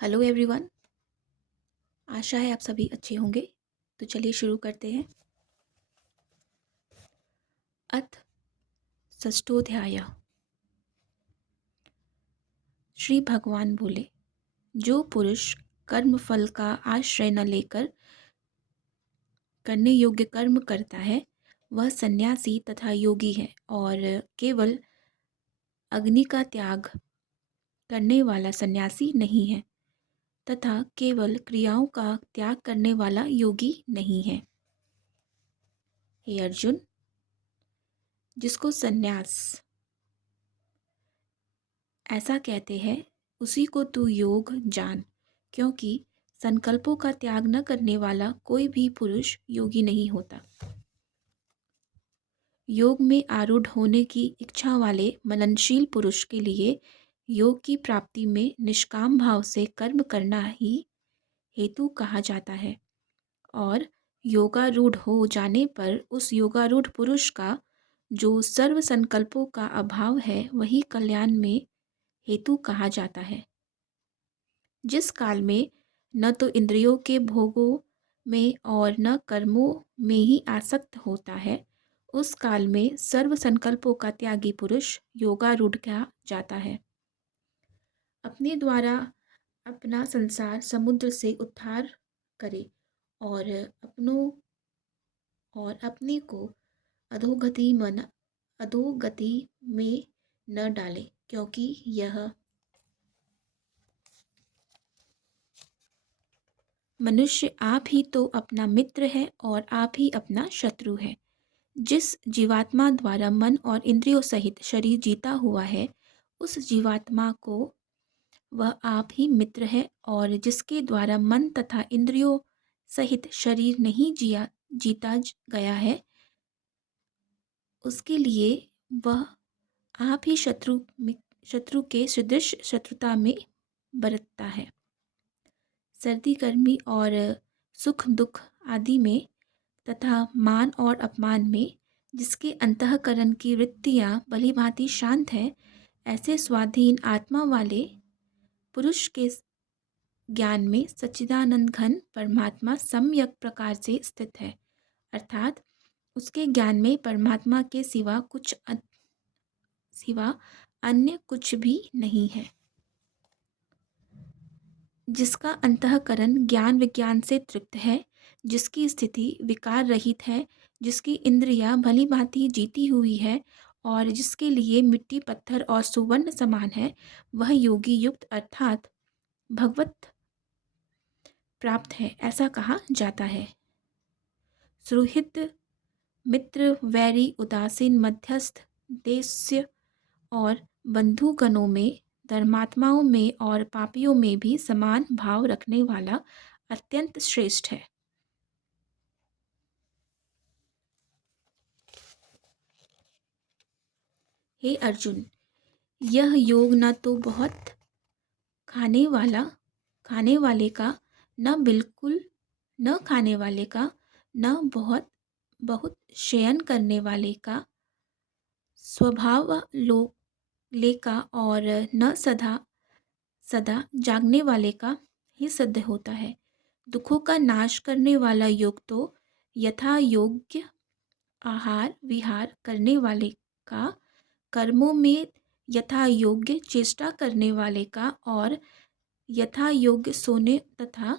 Hello everyone. आशा है आप सभी अच्छे होंगे। तो चलिए शुरू करते हैं। अथ षष्ठोध्याय। श्री भगवान बोले, जो पुरुष कर्म फल का आश्रय न लेकर करने योग्य कर्म करता है वह सन्यासी तथा योगी है, और केवल अग्नि का त्याग करने वाला सन्यासी नहीं है तथा केवल क्रियाओं का त्याग करने वाला योगी नहीं है। हे अर्जुन, जिसको सन्यास ऐसा कहते हैं उसी को तू योग जान, क्योंकि संकल्पों का त्याग न करने वाला कोई भी पुरुष योगी नहीं होता। योग में आरूढ़ होने की इच्छा वाले मननशील पुरुष के लिए योग की प्राप्ति में निष्काम भाव से कर्म करना ही हेतु कहा जाता है, और योगारूढ़ हो जाने पर उस योगारूढ़ पुरुष का जो सर्व संकल्पों का अभाव है वही कल्याण में हेतु कहा जाता है। जिस काल में न तो इंद्रियों के भोगों में और न कर्मों में ही आसक्त होता है, उस काल में सर्व संकल्पों का त्यागी पुरुष योगारूढ़ कहा जाता है। अपने द्वारा अपना संसार समुद्र से उद्धार करे और अपने को अधोगति में न डाले, क्योंकि यह मनुष्य आप ही तो अपना मित्र है और आप ही अपना शत्रु है। जिस जीवात्मा द्वारा मन और इंद्रियों सहित शरीर जीता हुआ है, उस जीवात्मा को वह आप ही मित्र है, और जिसके द्वारा मन तथा इंद्रियों सहित शरीर नहीं जीता गया है, उसके लिए वह आप ही शत्रु के सदृश शत्रुता में बरतता है। सर्दी गर्मी और सुख दुख आदि में तथा मान और अपमान में जिसके अंतःकरण की वृत्तियाँ भलीभांति शांत है, ऐसे स्वाधीन आत्मा वाले पुरुष के ज्ञान में सच्चिदानंद घन परमात्मा सम्यक प्रकार से स्थित है, अर्थात उसके ज्ञान में परमात्मा के सिवा अन्य कुछ भी नहीं है। जिसका अंतःकरण ज्ञान विज्ञान से तृप्त है, जिसकी स्थिति विकार रहित है, जिसकी इंद्रियां भली भांति जीती हुई है और जिसके लिए मिट्टी पत्थर और सुवर्ण समान है, वह योगी युक्त अर्थात भगवत प्राप्त है, ऐसा कहा जाता है। सुहृद मित्र वैरी उदासीन मध्यस्थ देस्य और बंधुगणों में, धर्मात्माओं में और पापियों में भी समान भाव रखने वाला अत्यंत श्रेष्ठ है। हे अर्जुन, यह योग न तो बहुत खाने वाले का, न बिल्कुल न खाने वाले का, न बहुत बहुत शयन करने वाले का, स्वभाव लेका और न सदा सदा जागने वाले का ही सिद्ध होता है। दुखों का नाश करने वाला योग तो यथा योग्य आहार विहार करने वाले का, कर्मों में यथा योग्य चेष्टा करने वाले का और यथा योग्य सोने तथा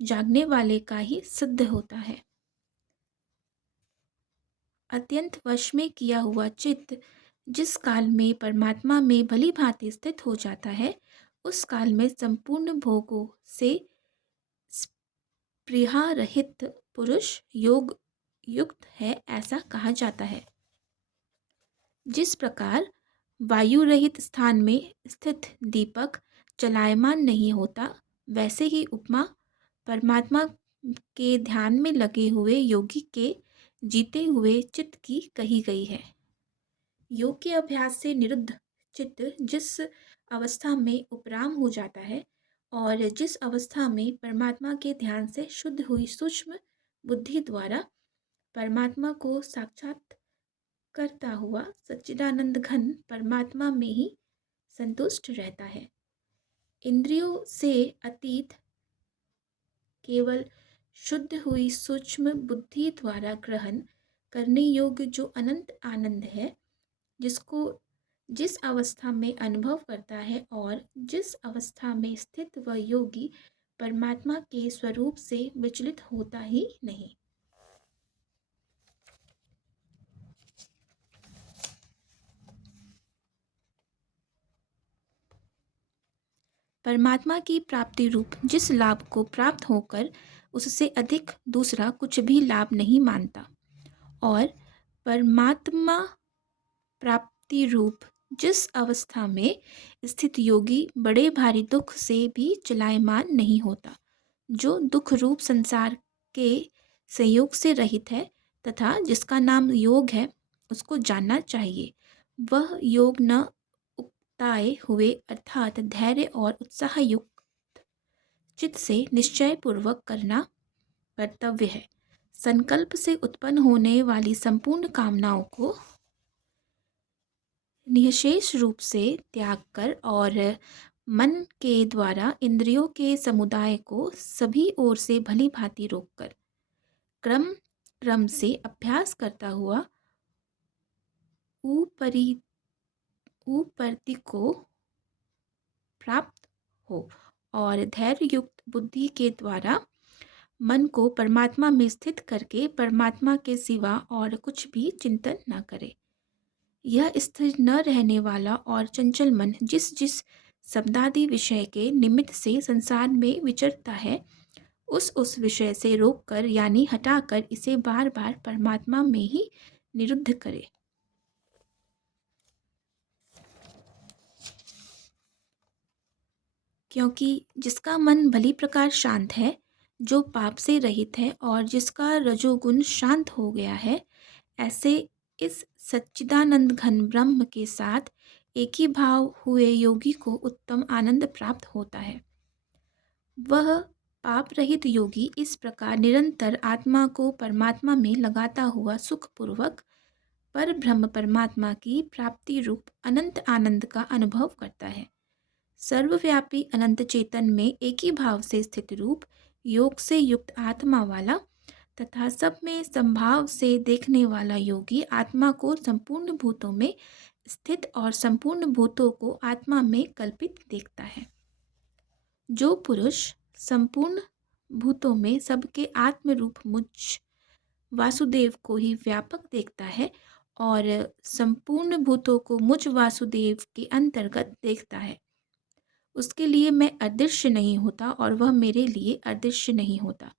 जागने वाले का ही सिद्ध होता है। अत्यंत वश में किया हुआ चित्त जिस काल में परमात्मा में भली भांति स्थित हो जाता है, उस काल में संपूर्ण भोगों से स्पृहा रहित पुरुष योग युक्त है, ऐसा कहा जाता है। जिस प्रकार वायु रहित स्थान में स्थित दीपक चलायमान नहीं होता, वैसे ही उपमा परमात्मा के ध्यान में लगे हुए योगी के जीते हुए चित्त की कही गई है। योग के अभ्यास से निरुद्ध चित्त जिस अवस्था में उपराम हो जाता है और जिस अवस्था में परमात्मा के ध्यान से शुद्ध हुई सूक्ष्म बुद्धि द्वारा परमात्मा को साक्षात करता हुआ सच्चिदानंद घन परमात्मा में ही संतुष्ट रहता है, इंद्रियों से अतीत केवल शुद्ध हुई सूक्ष्म बुद्धि द्वारा ग्रहण करने योग्य जो अनंत आनंद है, जिसको जिस अवस्था में अनुभव करता है और जिस अवस्था में स्थित वह योगी परमात्मा के स्वरूप से विचलित होता ही नहीं। परमात्मा की प्राप्ति रूप जिस लाभ को प्राप्त होकर उससे अधिक दूसरा कुछ भी लाभ नहीं मानता, और परमात्मा प्राप्ति रूप जिस अवस्था में स्थित योगी बड़े भारी दुख से भी चलायमान नहीं होता, जो दुख रूप संसार के संयोग से रहित है तथा जिसका नाम योग है, उसको जानना चाहिए। वह योग न उक्ताए हुए अर्थात धैर्य और उत्साह युक्त चित्त से निश्चय पूर्वक करना कर्तव्य है। संकल्प से उत्पन्न होने वाली संपूर्ण कामनाओं को निःशेष रूप से त्याग कर और मन के द्वारा इंद्रियों के समुदाय को सभी ओर से भली भांति रोककर क्रम क्रम से अभ्यास करता हुआ ऊपरी ऊपरति को प्राप्त हो और धैर्य युक्त बुद्धि के द्वारा मन को परमात्मा में स्थित करके परमात्मा के सिवा और कुछ भी चिंतन न करे। यह स्थिर न रहने वाला और चंचल मन जिस जिस शब्दादि विषय के निमित्त से संसार में विचरता है, उस विषय से रोककर यानी हटाकर इसे बार बार परमात्मा में ही निरुद्ध करे। क्योंकि जिसका मन भली प्रकार शांत है, जो पाप से रहित है और जिसका रजोगुण शांत हो गया है, ऐसे इस सच्चिदानंद घन ब्रह्म के साथ एक ही भाव हुए योगी को उत्तम आनंद प्राप्त होता है। वह पाप रहित योगी इस प्रकार निरंतर आत्मा को परमात्मा में लगाता हुआ सुखपूर्वक पर ब्रह्म परमात्मा की प्राप्ति रूप अनंत आनंद का अनुभव करता है। सर्वव्यापी अनंत चेतन में एक ही भाव से स्थित रूप योग से युक्त आत्मा वाला तथा सब में संभाव से देखने वाला योगी आत्मा को संपूर्ण भूतों में स्थित और संपूर्ण भूतों को आत्मा में कल्पित देखता है। जो पुरुष संपूर्ण भूतों में सबके आत्म रूप मुझ वासुदेव को ही व्यापक देखता है और संपूर्ण भूतों को मुझ वासुदेव के अंतर्गत देखता है, उसके लिए मैं अदृश्य नहीं होता और वह मेरे लिए अदृश्य नहीं होता।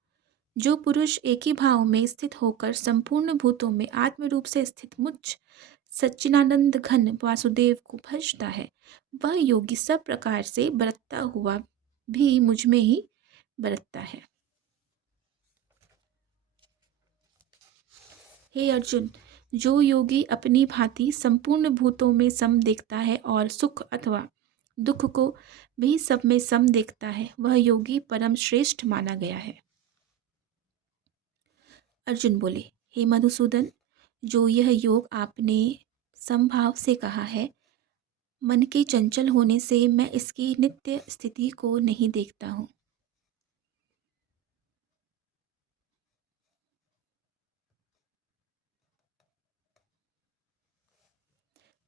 जो पुरुष एक ही भाव में स्थित होकर संपूर्ण भूतों में आत्म रूप से स्थित मुझ सच्चिदानंद घन वासुदेव को भजता है, वह योगी सब प्रकार से बरतता हुआ भी मुझ में ही बरतता है। हे अर्जुन, जो योगी अपनी भांति संपूर्ण भूतों में सम देखता है और सुख अथवा दुख को भी सब में सम देखता है, वह योगी परम श्रेष्ठ माना गया है। अर्जुन बोले, हे मधुसूदन, जो यह योग आपने समभाव से कहा है, मन के चंचल होने से मैं इसकी नित्य स्थिति को नहीं देखता हूँ।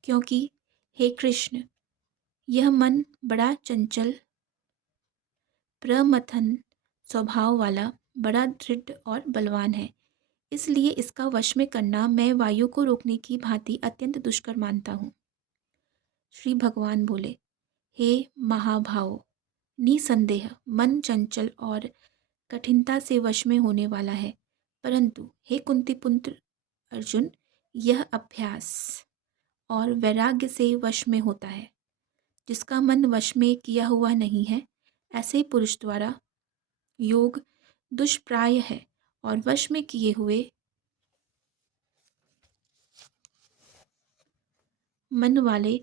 क्योंकि हे कृष्ण, यह मन बड़ा चंचल प्रमथन स्वभाव वाला बड़ा दृढ़ और बलवान है, इसलिए इसका वश में करना मैं वायु को रोकने की भांति अत्यंत दुष्कर मानता हूँ। श्री भगवान बोले, हे महाभावो, निसंदेह मन चंचल और कठिनता से वश में होने वाला है, परंतु हे कुंती पुत्र अर्जुन, यह अभ्यास और वैराग्य से वश में होता है। जिसका मन वश में किया हुआ नहीं है, ऐसे पुरुष द्वारा योग दुष्प्राय है और वश में किए हुए मन वाले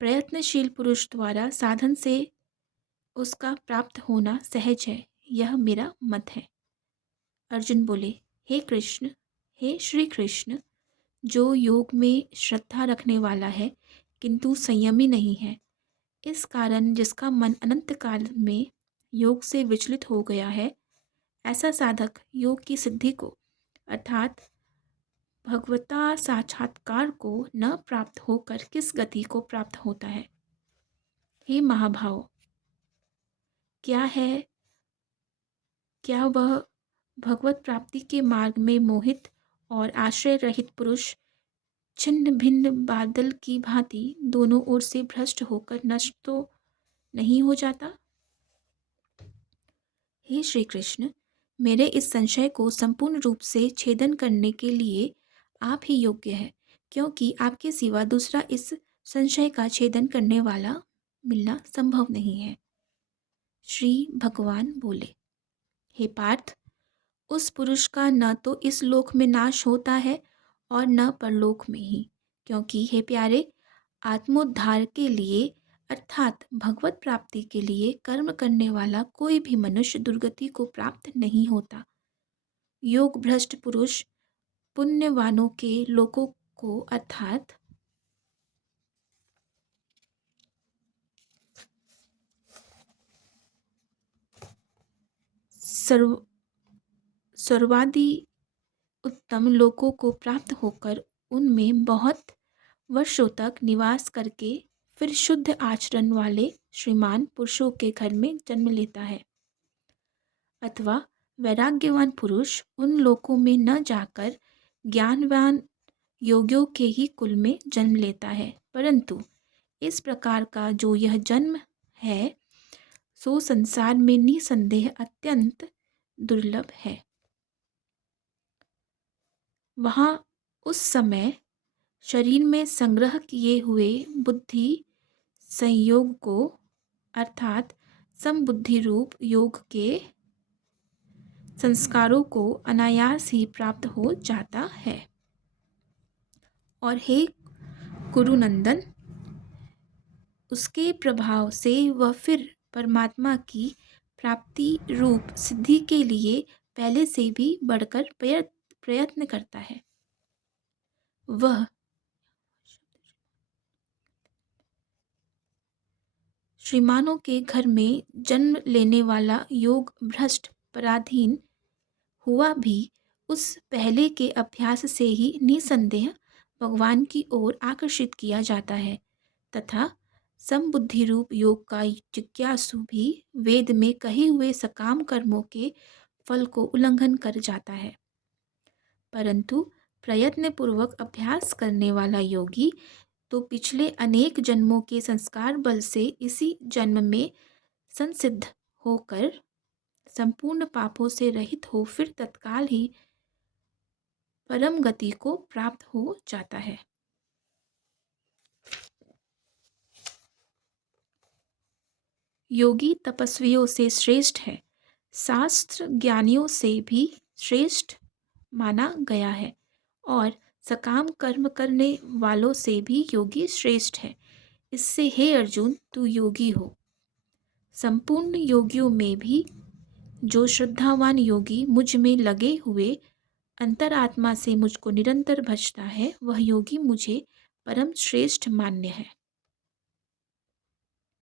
प्रयत्नशील पुरुष द्वारा साधन से उसका प्राप्त होना सहज है, यह मेरा मत है। अर्जुन बोले, हे कृष्ण, हे श्री कृष्ण, जो योग में श्रद्धा रखने वाला है किंतु संयमी नहीं है, इस कारण जिसका मन अनंत काल में योग से विचलित हो गया है, ऐसा साधक योग की सिद्धि को अर्थात भगवता साक्षात्कार को न प्राप्त होकर किस गति को प्राप्त होता है? हे महाभाव, क्या है क्या वह भगवत प्राप्ति के मार्ग में मोहित और आश्रय रहित पुरुष छिन्न भिन्न बादल की भांति दोनों ओर से भ्रष्ट होकर नष्ट तो नहीं हो जाता? हे श्री कृष्ण, मेरे इस संशय को संपूर्ण रूप से छेदन करने के लिए आप ही योग्य हैं, क्योंकि आपके सिवा दूसरा इस संशय का छेदन करने वाला मिलना संभव नहीं है। श्री भगवान बोले, हे पार्थ, उस पुरुष का न तो इस लोक में नाश होता है और न परलोक में ही, क्योंकि हे प्यारे, आत्मोद्धार के लिए अर्थात भगवत प्राप्ति के लिए कर्म करने वाला कोई भी मनुष्य दुर्गति को प्राप्त नहीं होता। योग भ्रष्ट पुरुष पुण्यवानों के लोकों को अर्थात सर्व सर्वादि उत्तम लोकों को प्राप्त होकर उनमें बहुत वर्षों तक निवास करके फिर शुद्ध आचरण वाले श्रीमान पुरुषों के घर में जन्म लेता है। अथवा वैराग्यवान पुरुष उन लोकों में न जाकर ज्ञानवान योगियों के ही कुल में जन्म लेता है, परंतु इस प्रकार का जो यह जन्म है सो संसार में निसंदेह अत्यंत दुर्लभ है। वहाँ उस समय शरीर में संग्रह किए हुए बुद्धि संयोग को अर्थात समबुद्धि रूप योग के संस्कारों को अनायास ही प्राप्त हो जाता है। और हे कुरुनंदन, उसके प्रभाव से वह फिर परमात्मा की प्राप्ति रूप सिद्धि के लिए पहले से भी बढ़कर प्रयत्न करता है। वह श्रीमानों के घर में जन्म लेने वाला योग भ्रष्ट पराधीन हुआ भी उस पहले के अभ्यास से ही निसंदेह भगवान की ओर आकर्षित किया जाता है तथा समबुद्धि रूप योग का जिज्ञासु भी वेद में कहे हुए सकाम कर्मों के फल को उल्लंघन कर जाता है, परंतु प्रयत्नपूर्वक अभ्यास करने वाला योगी तो पिछले अनेक जन्मों के संस्कार बल से इसी जन्म में संसिद्ध होकर संपूर्ण पापों से रहित हो फिर तत्काल ही परम गति को प्राप्त हो जाता है। योगी तपस्वियों से श्रेष्ठ है, शास्त्र ज्ञानियों से भी श्रेष्ठ माना गया है और सकाम कर्म करने वालों से भी योगी श्रेष्ठ है। इससे हे अर्जुन, तू योगी हो। संपूर्ण योगियों में भी जो श्रद्धावान योगी मुझ में लगे हुए अंतरात्मा से मुझको निरंतर भजता है, वह योगी मुझे परम श्रेष्ठ मान्य है।